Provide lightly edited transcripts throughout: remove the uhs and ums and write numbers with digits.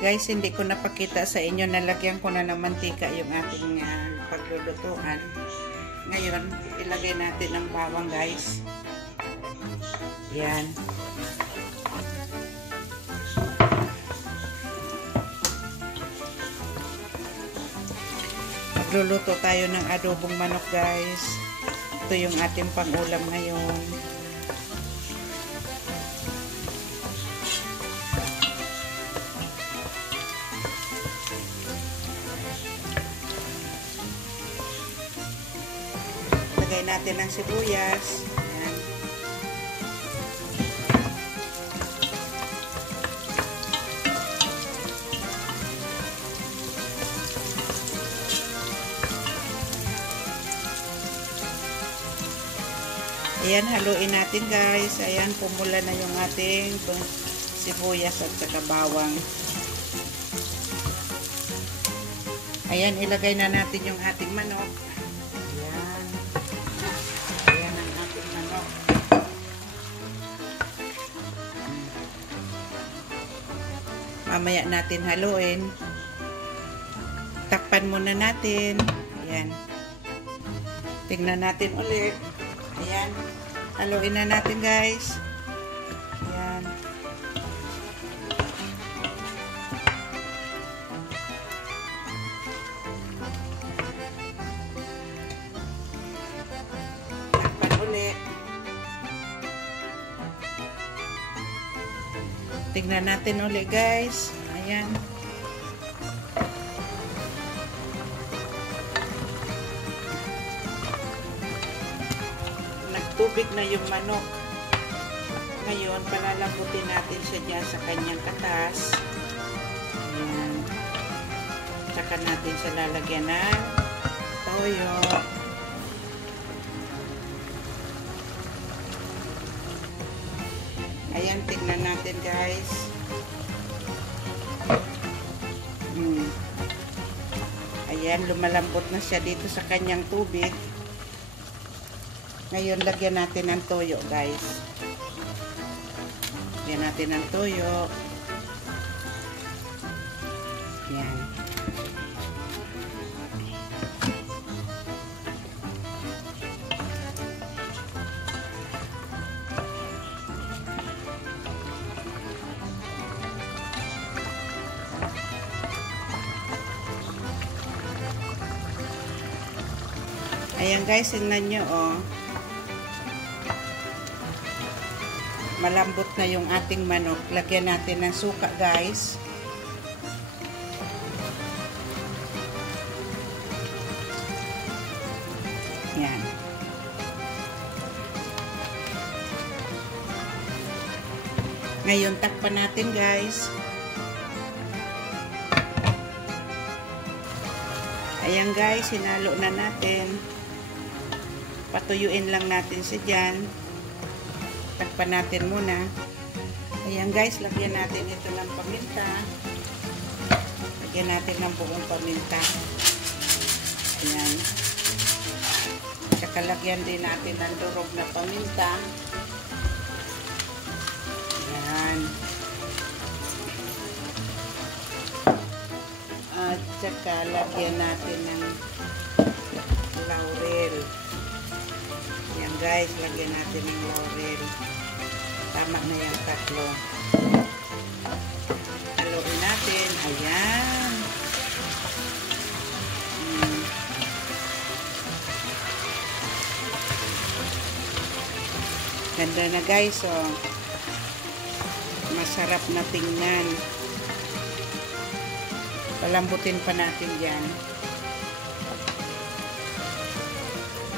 Guys, hindi ko napakita sa inyo, nalagyan ko na ng mantika yung ating paglulutuan. Ngayon, ilagay natin ang bawang, guys. Yan. Magluluto tayo ng adobong manok, guys. Ito yung ating pang-ulam ngayon. Lagay natin ang sibuyas. Ayan. Ayan, haluin natin, guys. Ayan, pumula na yung ating sibuyas at saka bawang. Ayan, ilagay na natin yung ating manok. Ayan. Ayan ang ating manok. Mamaya natin haluin. Takpan muna natin. Ayan. Tingnan natin ulit. Ayan. Haluin na natin, guys. Ayan. Takpan ulit. Tingnan natin ulit, guys. Ayan. Tubig na yung manok. Ngayon, palalambutin natin siya dyan sa kanyang katas. Ayan. Tsaka natin siya lalagyan ng toyo. Ayan, tingnan natin, guys. Ayan, lumalambot na siya dito sa kanyang tubig. Ngayon, lagyan natin ng toyo, guys. Lagyan natin ng toyo. Yan. Ayan, guys, tingnan nyo, oh. Malambot na yung ating manok. Lagyan natin ng suka, guys. Yan. Ngayon, takpan natin, guys. Ayan, guys, hinalo na natin. Patuyuin lang natin siya dyan. Takpan natin muna. Ayan, guys, lagyan natin ito ng paminta. Lagyan natin ng buong paminta. Ayan. Tsaka lagyan din natin ng durog na paminta. Ayan. At tsaka lagyan natin ng laurel. Ayan, guys, lagyan natin ng laurel. Tama na yung tatlo. Haluin natin. Ayan. Ganda na, guys. Oh. Masarap na tingnan. Palambutin pa natin dyan.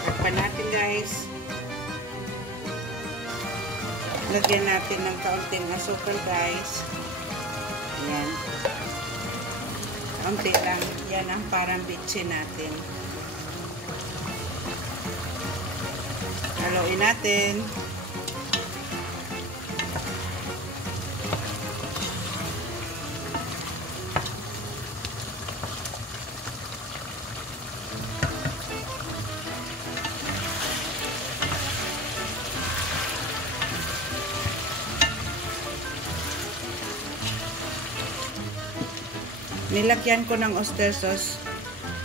Takpan natin, guys. Lagyan natin ng kaunting asukal, guys. Ayan. Kaunti lang. Yan ang parang bitsin natin. Haluin natin. Nilagyan ko ng oyster sauce.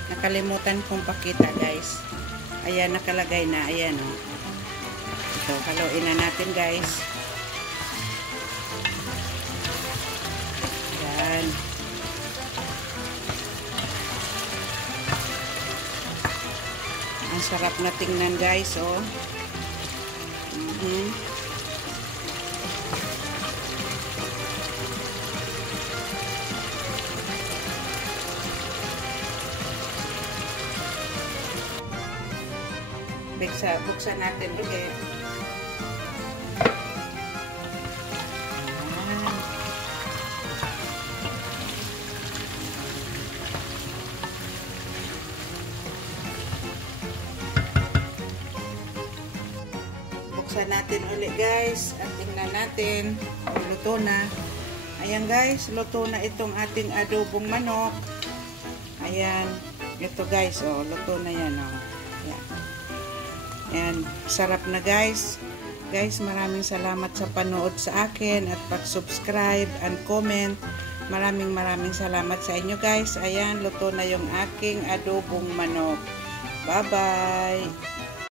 Nakalimutan kong pakita, guys. Ayan, nakalagay na. Ayan, oh. Ito, haluin na natin, guys. Ayan. Ang sarap na tingnan, guys, oh. Buksan natin ulit. Buksan natin ulit, guys, at tingnan natin kung luto na. Ayan, guys, luto na itong ating adobong manok. Ayan, ito, guys, oh, luto na yan, oh. Ayan. Ayan, sarap na, guys. Guys, maraming salamat sa panood sa akin at pag-subscribe and comment. Maraming salamat sa inyo, guys. Ayan, luto na yung aking adobong manok. Bye-bye!